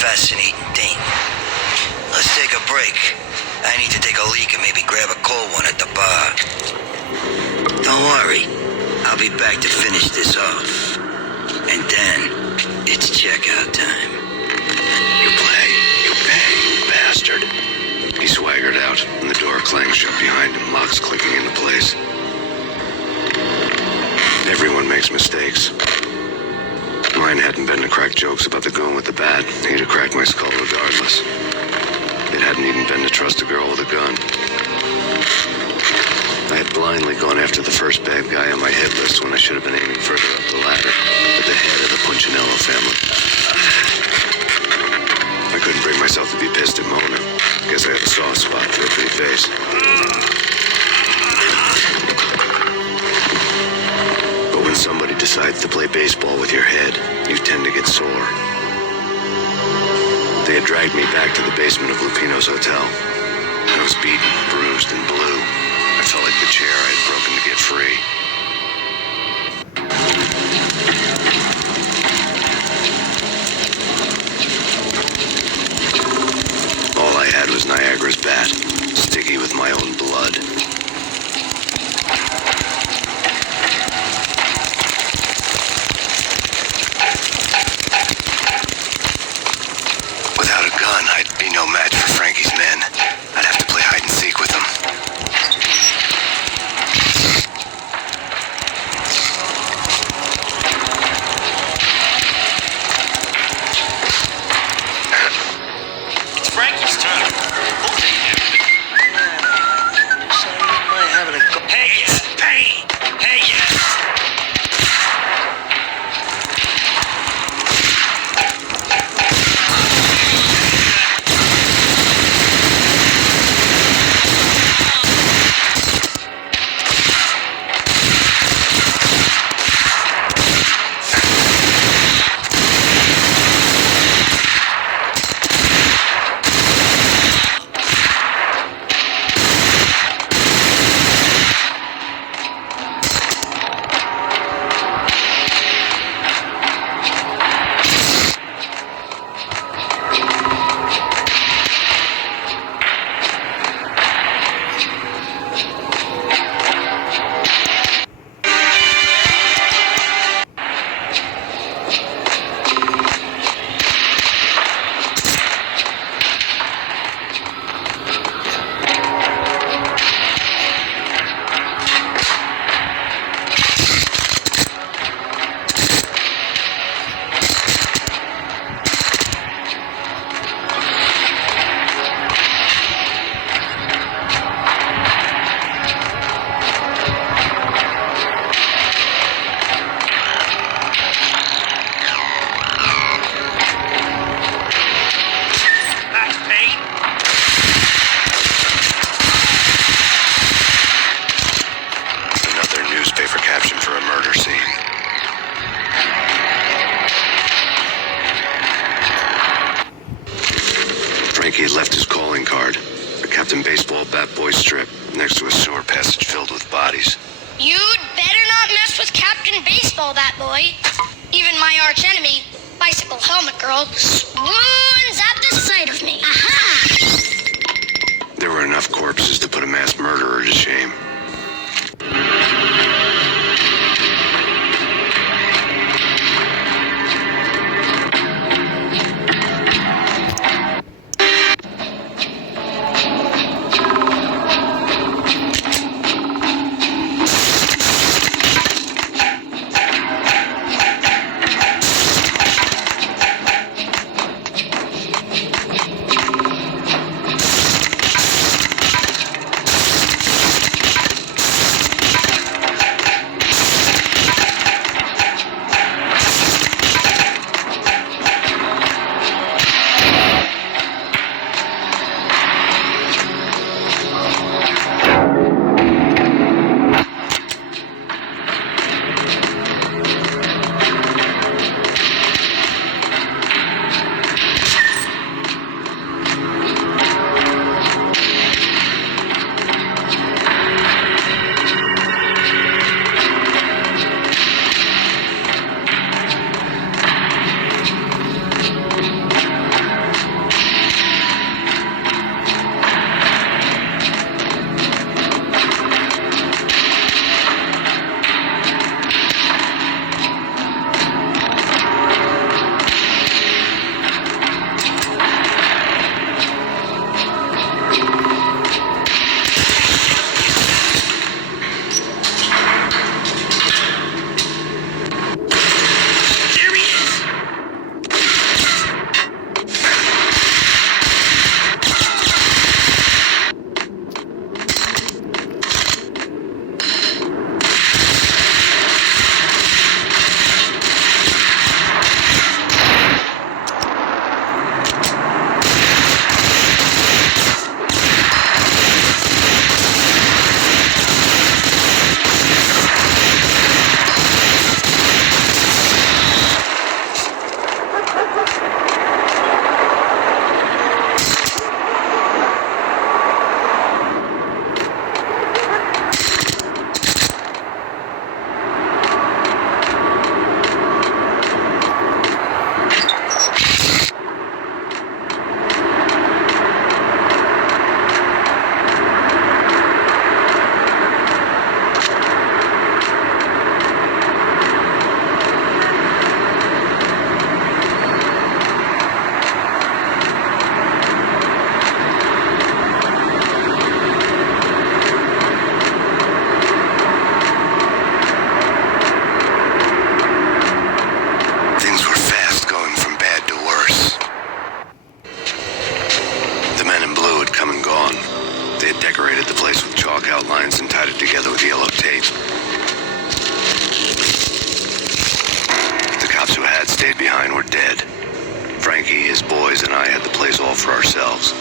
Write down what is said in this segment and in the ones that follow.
fascinating thing. Let's take a break. I need to take a leak and maybe grab a cold one at the bar. Don't worry. I'll be back to finish this off. And then, it's checkout time. You pay, bastard. He swaggered out, and the door clanged shut behind him, locks clicking into place. Everyone makes mistakes. Mine hadn't been to crack jokes about the goon with the bat. He'd have cracked my skull regardless. It hadn't even been to trust a girl with a gun. I had blindly gone after the first bad guy on my hit list when I should have been aiming further up the ladder, at the head of the Punchinello family. I couldn't bring myself to be pissed at Mona. Guess I had a soft spot for a pretty face. But when somebody decides to play baseball with your head, you tend to get sore. They had dragged me back to the basement of Lupino's hotel. I was beaten, bruised, and blue. I felt like the chair I had broken to get free. All I had was Niagara's bat, sticky with my own blood. Without a gun, I'd be no match for Frankie's men. I'd have to play hide and seek with them. It's Frankie's turn. Hey, yes, Payne! Hey, yes! Newspaper caption for a murder scene. Frankie had left his calling card, a Captain Baseball bat boy strip, next to a sewer passage filled with bodies. You'd better not mess with Captain Baseball, Bat Boy. Even my arch enemy, Bicycle Helmet Girl, swoons at the sight of me. Aha! There were enough corpses to put a mass murderer to shame. Frankie, his boys, and I had the place all for ourselves.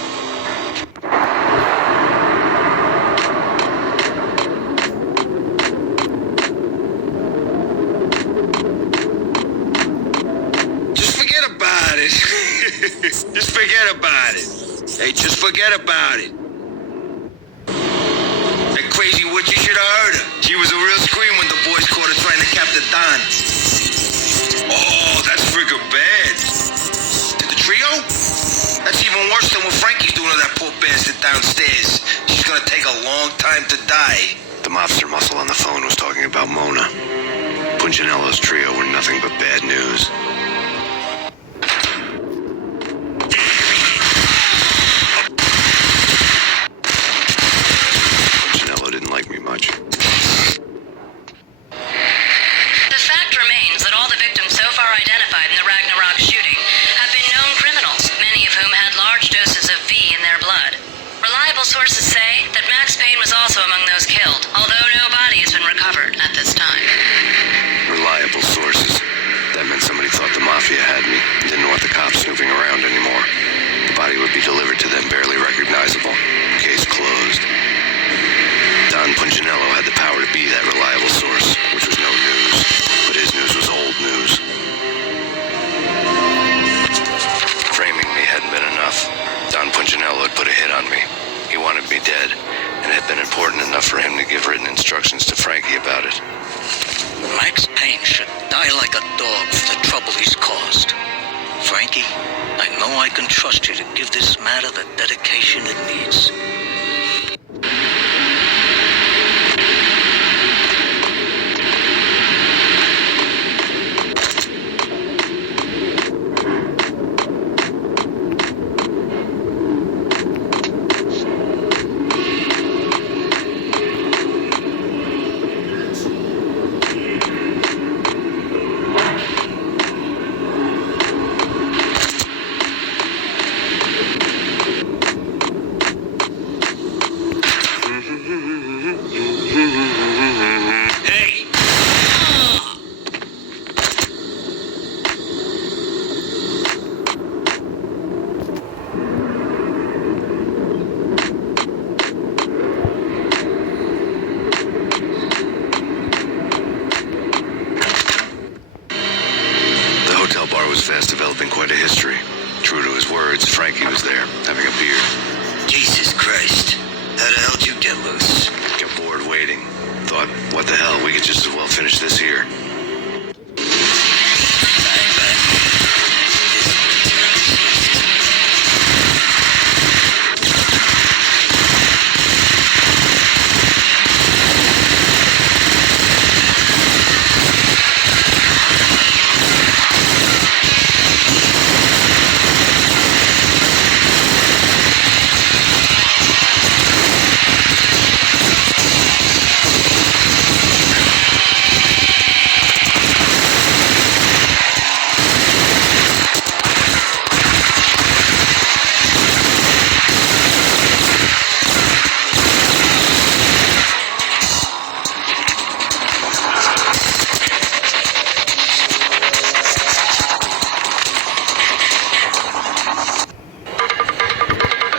Just forget about it. Just forget about it. Hey, just forget about it. That crazy witch, you should have heard her. She was a real scream when the boys caught her trying to capture Don. Oh, that's freaking bad. The trio? That's even worse than what Frankie's doing to that poor bastard downstairs. She's gonna take a long time to die. The mobster muscle on the phone was talking about Mona. Punchinello's trio were nothing but bad news. Punchinello didn't like me much. The fact remains that all the victims so far identified in the Ragnarok shooting have been known criminals, many of whom had large doses of V in their blood. Reliable sources say that Max Payne was also among those killed, although no body has been recovered at this time. Reliable sources. That meant somebody thought the Mafia had me and didn't want the cops snooping around anymore. The body would be delivered to them barely recognizable. Case closed. Don Punchinello had the power to be that reliable source, which was no news. But his news was old news. Framing me hadn't been enough. Don Punchinello had put a hit on me. He wanted me dead, and it had been important enough for him to give written instructions to Frankie about it. Max Payne should die like a dog for the trouble he's caused. Frankie, I know I can trust you to give this matter the dedication it needs. Hey! The hotel bar was fast developing quite a history. True to his words, Frankie was there, having a beer. Jesus Christ. How the hell did you get loose? Got bored waiting. Thought, what the hell, we could just as well finish this here.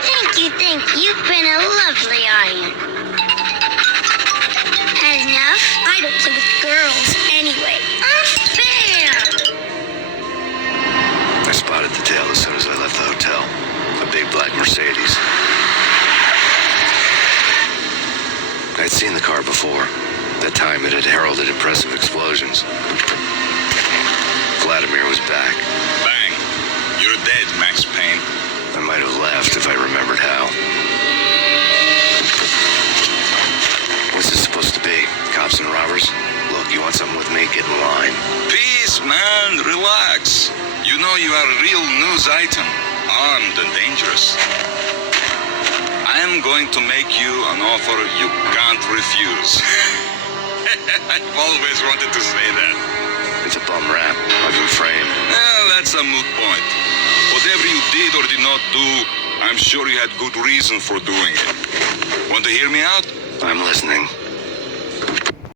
Thank you. You've been a lovely audience. Had enough? I don't play with girls anyway. Unfair! I spotted the tail as soon as I left the hotel. A big black Mercedes. I'd seen the car before. That time it had heralded impressive explosions. Vladimir was back. Bang! You're dead, Max Payne. I might have laughed if I remembered how. What's this supposed to be? Cops and robbers? Look, you want something with me? Get in line. Peace, man. Relax. You know you are a real news item. Armed and dangerous. I am going to make you an offer you can't refuse. I've always wanted to say that. It's a bum rap. I've been framed. That's a moot point. Whatever you did or did not do, I'm sure you had good reason for doing it. Want to hear me out? I'm listening.